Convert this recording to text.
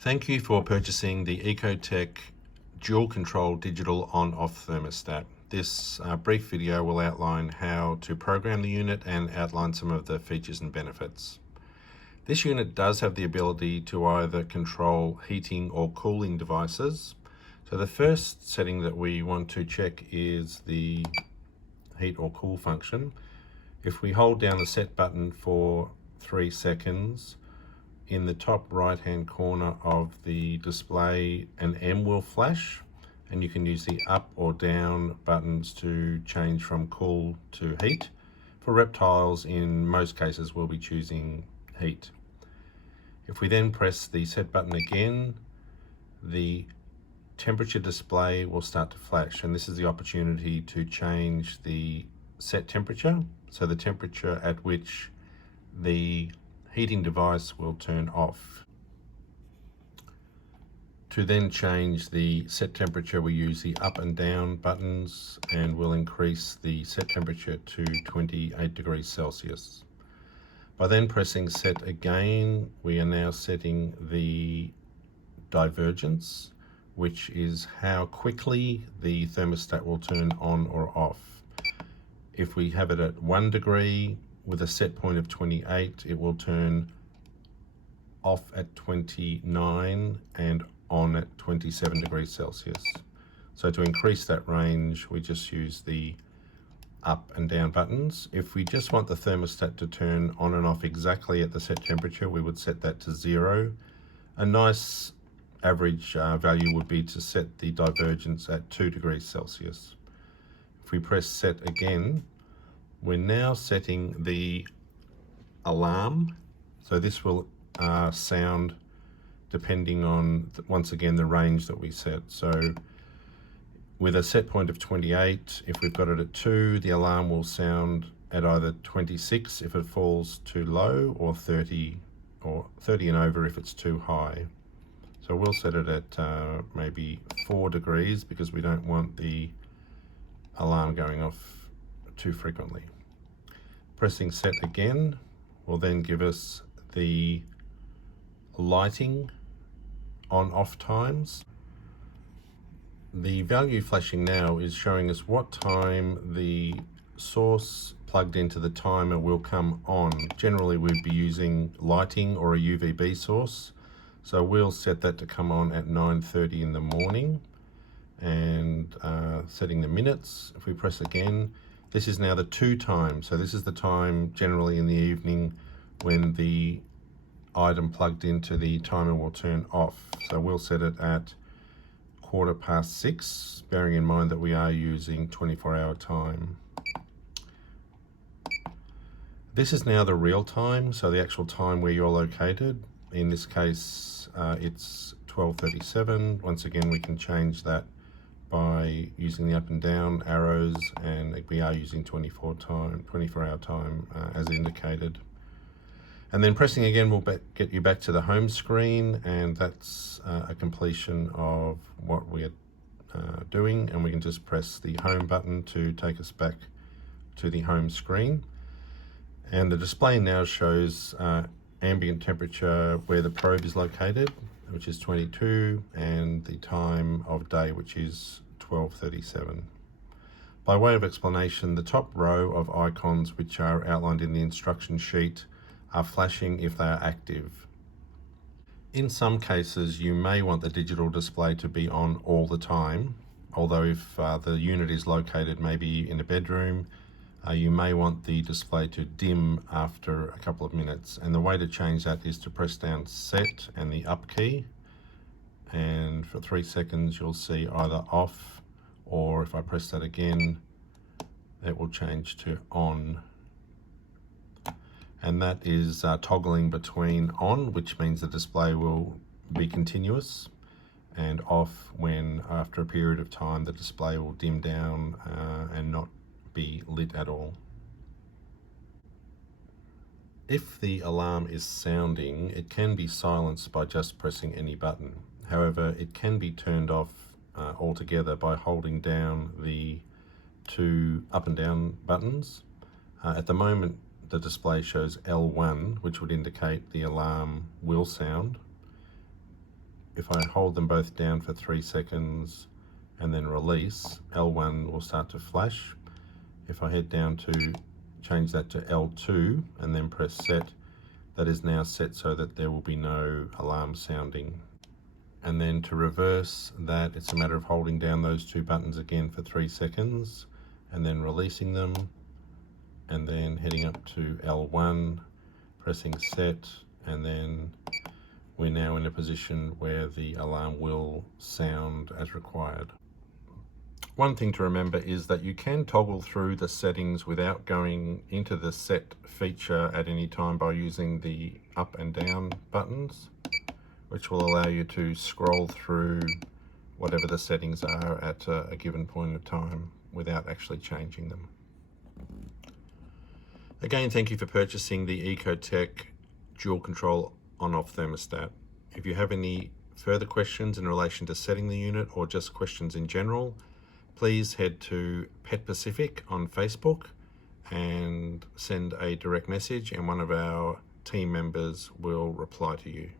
Thank you for purchasing the Ecotech dual control digital on-off thermostat. This brief video will outline how to program the unit and outline some of the features and benefits. This unit does have the ability to either control heating or cooling devices. So the first setting that we want to check is the heat or cool function. If we hold down the set button for 3 seconds, in the top right hand corner of the display an M will flash, and you can use the up or down buttons to change from cool to heat. For reptiles, in most cases we'll be choosing heat. If we then press the set button again, the temperature display will start to flash, and this is the opportunity to change the set temperature, so the temperature at which the heating device will turn off. To then change the set temperature, we use the up and down buttons, and we'll increase the set temperature to 28 degrees Celsius. By then pressing set again, we are now setting the divergence, which is how quickly the thermostat will turn on or off. If we have it at 1 degree, with a set point of 28, it will turn off at 29 and on at 27 degrees Celsius. So to increase that range, we just use the up and down buttons. If we just want the thermostat to turn on and off exactly at the set temperature, we would set that to 0. A nice average value would be to set the divergence at 2 degrees Celsius. If we press set again, we're now setting the alarm. So this will sound depending on, once again, the range that we set. So with a set point of 28, if we've got it at 2, the alarm will sound at either 26 if it falls too low, or 30 and over if it's too high. So we'll set it at maybe 4 degrees because we don't want the alarm going off too frequently. Pressing set again will then give us the lighting on-off times. The value flashing now is showing us what time the source plugged into the timer will come on. Generally we'd be using lighting or a UVB source, so we'll set that to come on at 9:30 in the morning, and setting the minutes. If we press again, this is now the 2 time. So this is the time generally in the evening when the item plugged into the timer will turn off. So we'll set it at 6:15, bearing in mind that we are using 24-hour time. This is now the real time, so the actual time where you're located. In this case, it's 12:37. Once again, we can change that by using the up and down arrows, and we are using 24-hour time as indicated. And then pressing again will get you back to the home screen, and that's a completion of what we're doing, and we can just press the home button to take us back to the home screen. And the display now shows ambient temperature where the probe is located, which is 22, and the time of day, which is 12:37. By way of explanation, the top row of icons, which are outlined in the instruction sheet, are flashing if they are active. In some cases, you may want the digital display to be on all the time, although if the unit is located maybe in a bedroom, you may want the display to dim after a couple of minutes. And the way to change that is to press down set and the up key, and for 3 seconds you'll see either off, or if I press that again, it will change to on. And that is toggling between on, which means the display will be continuous, and off when after a period of time the display will dim down and not be lit at all. If the alarm is sounding, it can be silenced by just pressing any button. However, it can be turned off altogether by holding down the 2 up and down buttons. At the moment, the display shows L1, which would indicate the alarm will sound. if I hold them both down for 3 seconds and then release, L1 will start to flash. If I head down to change that to L2 and then press set, that is now set so that there will be no alarm sounding. And then to reverse that, it's a matter of holding down those two buttons again for 3 seconds and then releasing them, and then heading up to L1, pressing set, and then we're now in a position where the alarm will sound as required. One thing to remember is that you can toggle through the settings without going into the set feature at any time by using the up and down buttons, which will allow you to scroll through whatever the settings are at a given point of time without actually changing them. Again, thank you for purchasing the Ecotech dual control on-off thermostat. If you have any further questions in relation to setting the unit or just questions in general, please head to Pet Pacific on Facebook and send a direct message, and one of our team members will reply to you.